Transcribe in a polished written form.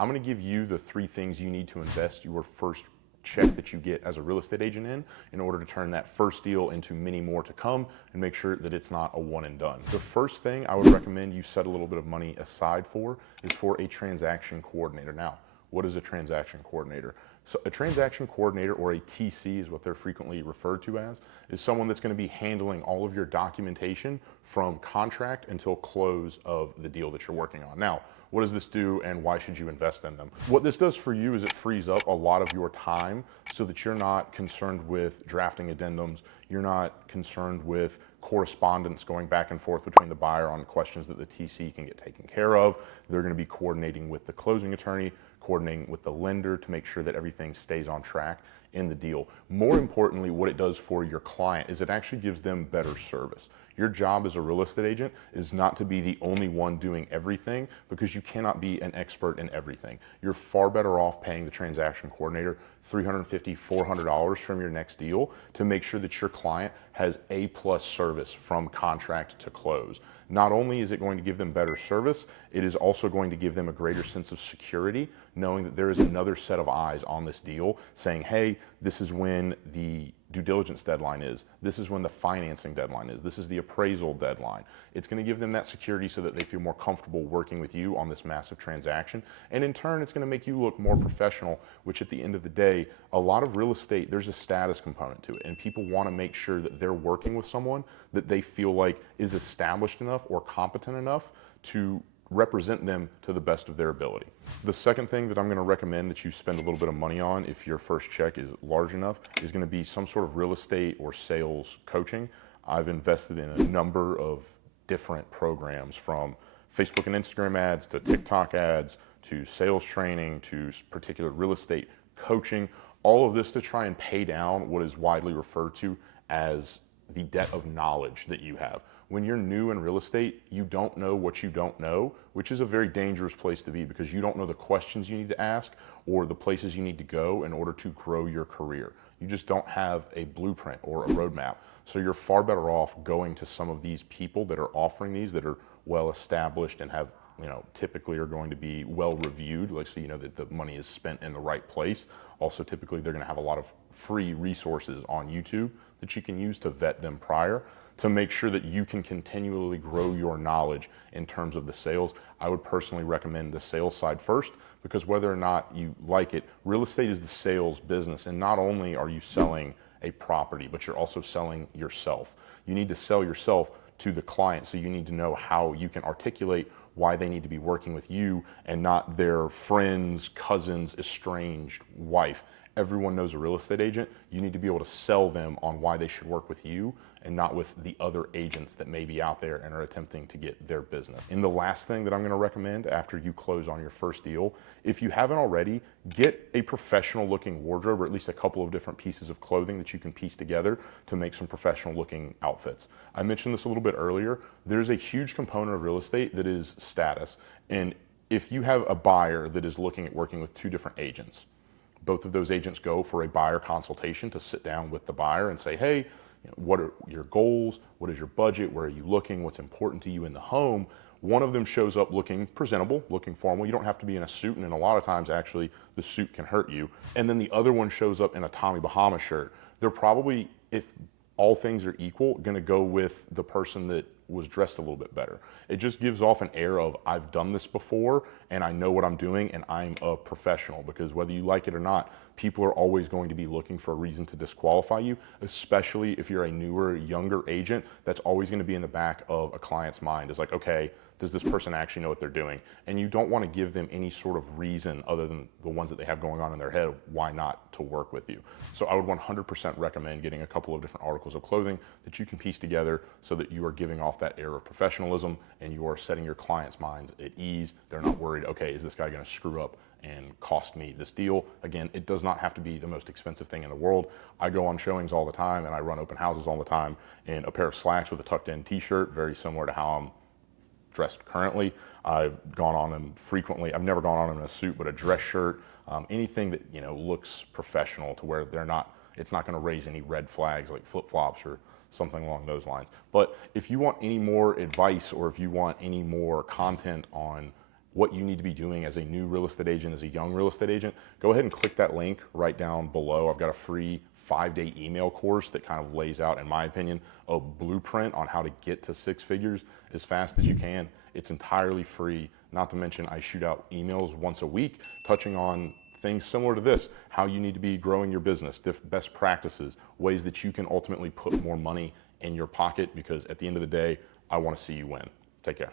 I'm going to give you the 3 things you need to invest your first check that you get as a real estate agent in order to turn that first deal into many more to come and make sure that it's not a one and done. The first thing I would recommend you set a little bit of money aside for is for a transaction coordinator. Now, what is a transaction coordinator? So a transaction coordinator, or a TC is what they're frequently referred to as, is someone that's going to be handling all of your documentation from contract until close of the deal that you're working on. Now, what does this do and why should you invest in them? What this does for you is it frees up a lot of your time so that you're not concerned with drafting addendums, you're not concerned with correspondence going back and forth between the buyer on questions that the TC can get taken care of. They're going to be coordinating with the closing attorney, coordinating with the lender to make sure that everything stays on track in the deal. More importantly, what it does for your client is it actually gives them better service. Your job as a real estate agent is not to be the only one doing everything, because you cannot be an expert in everything. You're far better off paying the transaction coordinator $350, $400 from your next deal to make sure that your client has A+ service from contract to close. Not only is it going to give them better service, it is also going to give them a greater sense of security, knowing that there is another set of eyes on this deal saying, hey, this is when the due diligence deadline is, this is when the financing deadline is, this is the appraisal deadline. It's going to give them that security so that they feel more comfortable working with you on this massive transaction. And in turn, it's going to make you look more professional, which at the end of the day, a lot of real estate, there's a status component to it. And people want to make sure that they're working with someone that they feel like is established enough or competent enough to represent them to the best of their ability. The second thing that I'm going to recommend that you spend a little bit of money on if your first check is large enough is going to be some sort of real estate or sales coaching. I've invested in a number of different programs, from Facebook and Instagram ads to TikTok ads to sales training to particular real estate coaching, all of this to try and pay down what is widely referred to as the debt of knowledge that you have. When you're new in real estate, you don't know what you don't know, which is a very dangerous place to be, because you don't know the questions you need to ask or the places you need to go in order to grow your career. You just don't have a blueprint or a roadmap. So you're far better off going to some of these people that are offering these, that are well established and have, typically are going to be well reviewed, like, so you know that the money is spent in the right place. Also, typically they're going to have a lot of free resources on YouTube that you can use to vet them prior, to make sure that you can continually grow your knowledge in terms of the sales. I would personally recommend the sales side first, because whether or not you like it, real estate is the sales business. And not only are you selling a property, but you're also selling yourself. You need to sell yourself to the client, so you need to know how you can articulate why they need to be working with you and not their friend's cousin's estranged wife. Everyone knows a real estate agent. You need to be able to sell them on why they should work with you and not with the other agents that may be out there and are attempting to get their business. And the last thing that I'm going to recommend after you close on your first deal, if you haven't already, get a professional looking wardrobe, or at least a couple of different pieces of clothing that you can piece together to make some professional looking outfits. I mentioned this a little bit earlier. There's a huge component of real estate that is status. And if you have a buyer that is looking at working with 2 different agents, both of those agents go for a buyer consultation to sit down with the buyer and say, hey, what are your goals? What is your budget? Where are you looking? What's important to you in the home? One of them shows up looking presentable, looking formal. You don't have to be in a suit, and a lot of times actually the suit can hurt you. And then the other one shows up in a Tommy Bahama shirt. They're probably, if all things are equal, going to go with the person that was dressed a little bit better. It just gives off an air of, I've done this before and I know what I'm doing and I'm a professional, because whether you like it or not, people are always going to be looking for a reason to disqualify you, especially if you're a newer, younger agent. That's always going to be in the back of a client's mind, is like, okay, does this person actually know what they're doing? And you don't want to give them any sort of reason other than the ones that they have going on in their head of why not to work with you. So I would 100% recommend getting a couple of different articles of clothing that you can piece together so that you are giving off that air of professionalism and you are setting your clients' minds at ease. They're not worried, okay, is this guy going to screw up and cost me this deal? Again, it does not have to be the most expensive thing in the world. I go on showings all the time and I run open houses all the time in a pair of slacks with a tucked in t-shirt, very similar to how I'm dressed currently. I've gone on them frequently. I've never gone on them in a suit, but a dress shirt, anything that looks professional to where it's not going to raise any red flags like flip-flops or something along those lines. But if you want any more advice or if you want any more content on what you need to be doing as a new real estate agent, as a young real estate agent, go ahead and click that link right down below. I've got a free 5-day email course that kind of lays out, in my opinion, a blueprint on how to get to 6 figures as fast as you can. It's entirely free. Not to mention, I shoot out emails once a week touching on things similar to this, how you need to be growing your business, best practices, ways that you can ultimately put more money in your pocket, because at the end of the day, I want to see you win. Take care.